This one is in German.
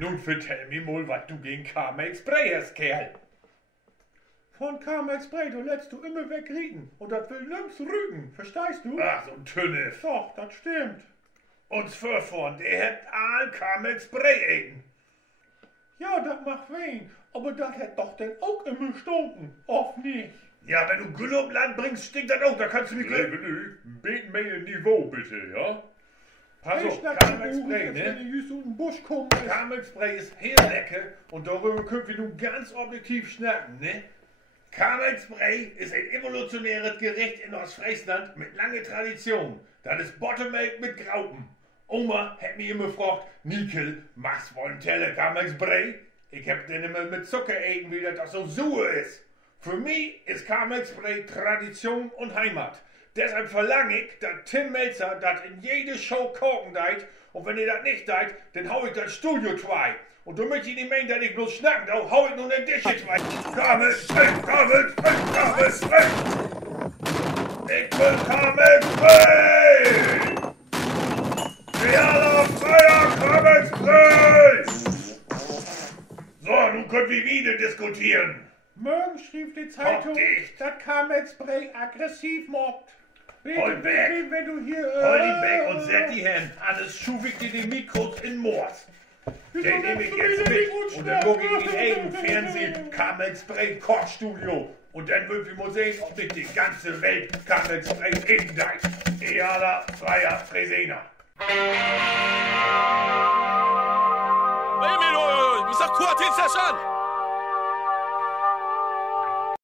Nun vertell mir mal, was du gegen Carmex Spray hast, Kerl. Von Carmex Spray, du lässt du immer wegrieten. Und das will nirgends rügen, verstehst du? Ach, so ein Tünnef. Doch, das stimmt. Uns Vorfahren, der hat all Carmex Spray eten. Ja, das macht wen. Aber das hat doch denn auch immer stunken. Oft nicht. Ja, wenn du Gülle um Land bringst, stinkt das auch. Da kannst du mich gleich... Lü, ein bisschen mehr Niveau bitte, ja? Pass Ich auf, schnapp Carmex den Spray, Buch, ne? wenn du just in den Busch kommst. Carmex Spray ist heel lecker und darüber können wir nun ganz objektiv schnacken, ne? Carmex Spray ist ein evolutionäres Gericht in Ostfriesland mit langer Tradition. Das ist Buttermilk mit Graupen. Oma hat mich immer gefragt, Nikel, machst wohl einen Teller Carmex Spray? Ich hab den immer mit Zucker eten, wie das so sauer ist. Für mich ist Carmex Spray Tradition und Heimat. Deshalb verlange ich, dass Tim Melzer das in jede Show kochen deit. Und wenn ihr das nicht deit, dann hau ich das Studio zwei. Und du möchtest nicht meinen, dass ich bloß schnacken, da hau ich nun den Tisch zwei. Carmex Spray, Carmex Spray, Carmex Spray. Ich will Carmex Spray. Realer Feier, Carmex Spray. So, nun können wir wieder diskutieren. Morgen schrieb die Zeitung, dicht. dass Carmex Spray aggressiv mobbt. Hol weg. Wenn du hier... Hol die weg und set die Hände. Alles schuf ich dir die Mikros in Moors. Den nehme ich jetzt mit und dann gucke ich in irgendein Fernsehen Carmex Spray Kochstudio. Und dann wird wir mal sehen, ob nicht die ganze Welt Carmex Spray in deit. Eala Freier Fresena. Emil, ich sag Kurt, hinter schon!